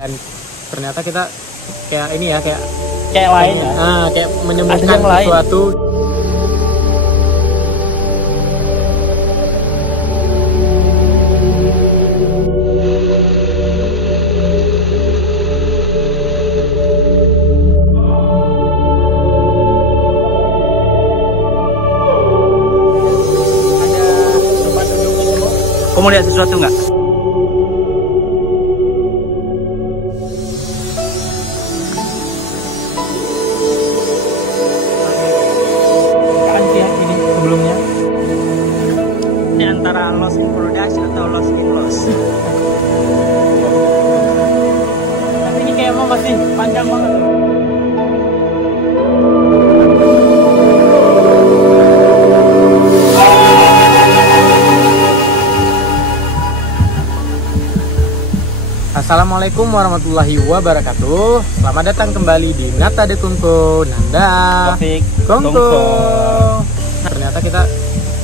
Dan ternyata kita kayak ini ya, kayak lain ya. Kayak menemukan sesuatu. Kamu lihat sesuatu nggak? Apaan sih ya ini sebelumnya? Ini antara Lost in Production atau Lost in Lost. Tapi ini kayak emang masih panjang banget. Assalamualaikum warahmatullahi wabarakatuh. Selamat datang kembali di Nata de Kungko Nanda Kungko. Ternyata kita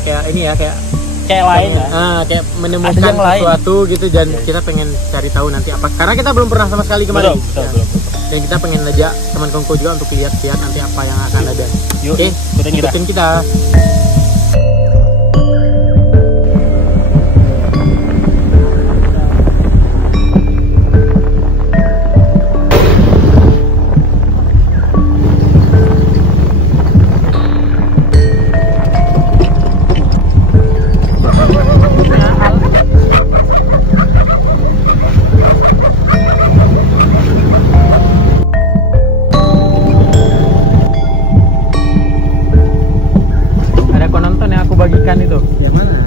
kayak ini ya, kayak lain ya. Kayak menemukan sesuatu gitu, dan kita pengen cari tahu nanti apa. Karena kita belum pernah sama sekali kemarin. Betul. Dan kita pengen ajak teman Kungko juga untuk lihat-lihat nanti apa yang akan ada. Oke, ikutin kita. Bagikan itu. Yang mana?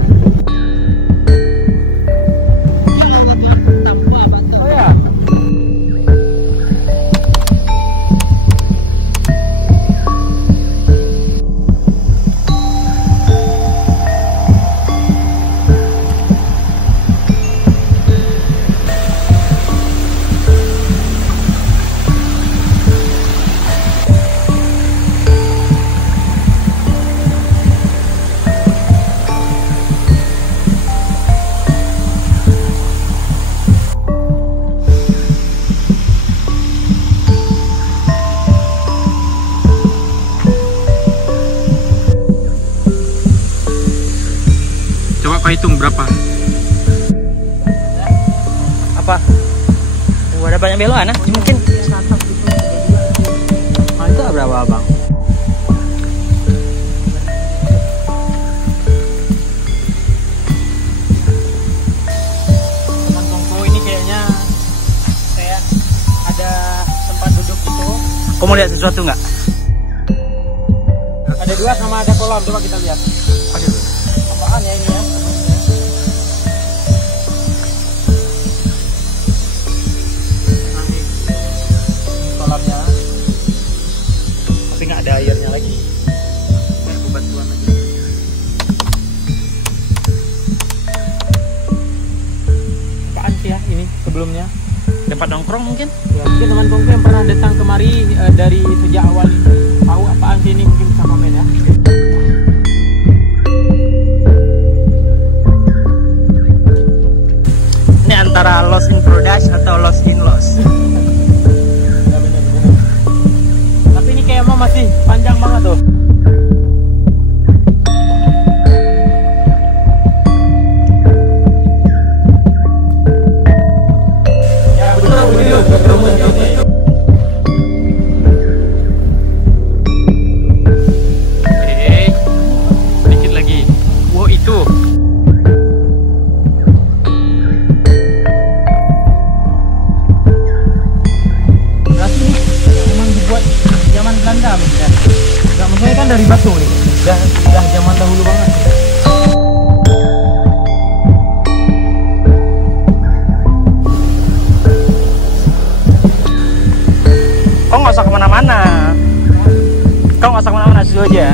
Oh ya. Coba hitung berapa? Apa? Ada banyak belokan, mungkin. Itu berapa, Bang? Teman Kungko ini kayaknya kayak ada tempat duduk gitu. Kamu lihat sesuatu nggak? Ada dua sama ada kolam, coba kita lihat. Apaan ya ini ya? Kolamnya, tapi nggak ada airnya lagi. Aku bantuan aja. Apaan sih ya ini sebelumnya? Tempat nongkrong mungkin? Ya, mungkin teman Kungko yang pernah datang kemari dari sejak awal tahu apaan sih ini, mungkin bisa komen ya. Ini antara Lost in Production atau Lost in Lost. Ya, bener. Tapi ini kayak emang masih panjang banget tuh. Ya, betul. Sedikit lagi. Wow, itu. Belanda ya. Enggak, maksudnya kan dari batu nih. Udah zaman dahulu banget. Kau nggak usah kemana-mana. Situ aja.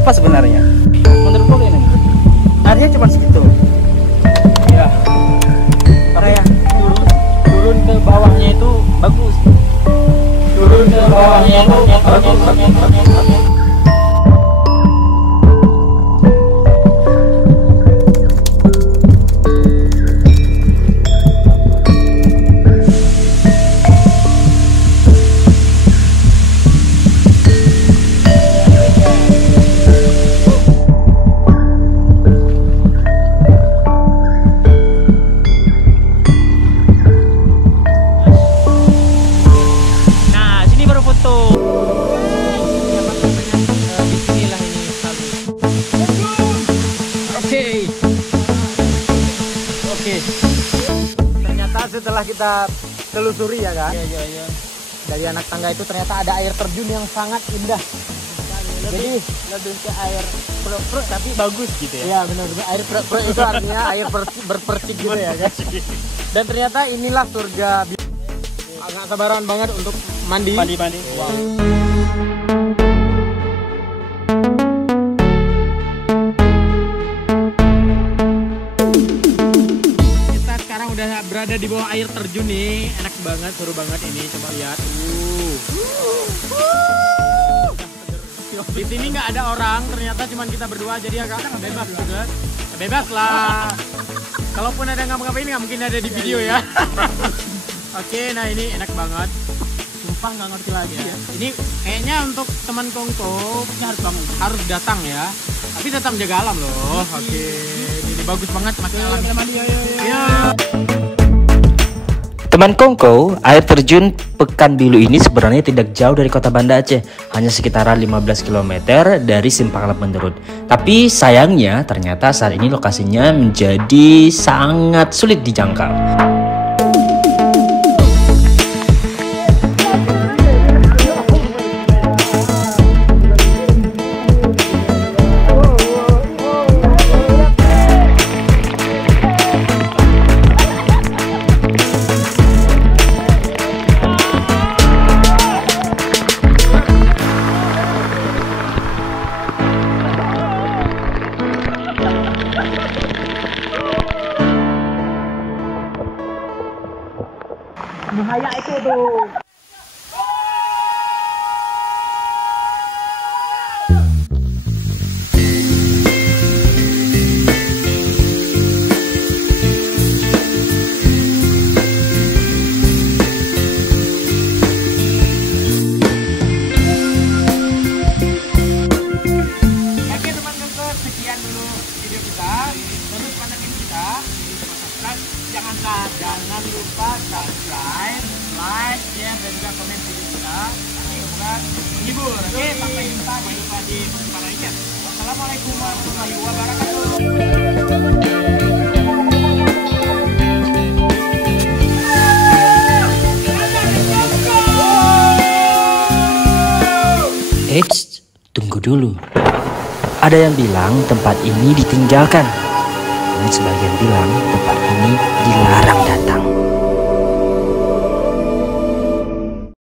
Apa sebenarnya? Menurutku ini airnya cuma segitu. Ya. bagus. Turun ke bawahnya bagus. Ternyata setelah kita telusuri ya kan, Iya. dari anak tangga itu ternyata ada air terjun yang sangat indah. Jadi lebih ke air pro tapi bagus gitu ya. Iya benar, air pro itu artinya air berpercik gitu ya kan. Dan ternyata inilah surga. Agak sabaran banget untuk mandi. Wow. Udah berada di bawah air terjun nih, enak banget, seru banget ini, coba lihat. Di sini nggak ada orang, ternyata cuma kita berdua, jadi agak bebas juga. Bebas lah. Kalaupun ada ngapa-ngapain nggak mungkin ada di video ya. Oke, nah ini enak banget. Sumpah nggak ngerti lagi ya. Ini kayaknya untuk teman Kongko harus datang ya. Tapi tetap jaga alam loh. Oke, ini bagus banget masih alam. Ya. Teman Kongko, air terjun Pekan Bilu ini sebenarnya tidak jauh dari kota Banda Aceh, hanya sekitaran 15 km dari Simpang Lempenderut. Tapi sayangnya ternyata saat ini lokasinya menjadi sangat sulit dijangkau. Bahaya itu tuh. Oke teman-teman, sekian dulu video kita. Terus pantengin kita, subscribe. Jangan lupa subscribe, like, share, dan juga komen video kita. Semoga menghibur. Oke, sampai jumpa di pertemuan lainnya. Wassalamualaikum warahmatullahi wabarakatuh. Eits, tunggu dulu. Ada yang bilang tempat ini ditinggalkan. Dan sebagian bilang tempat ini dilarang datang.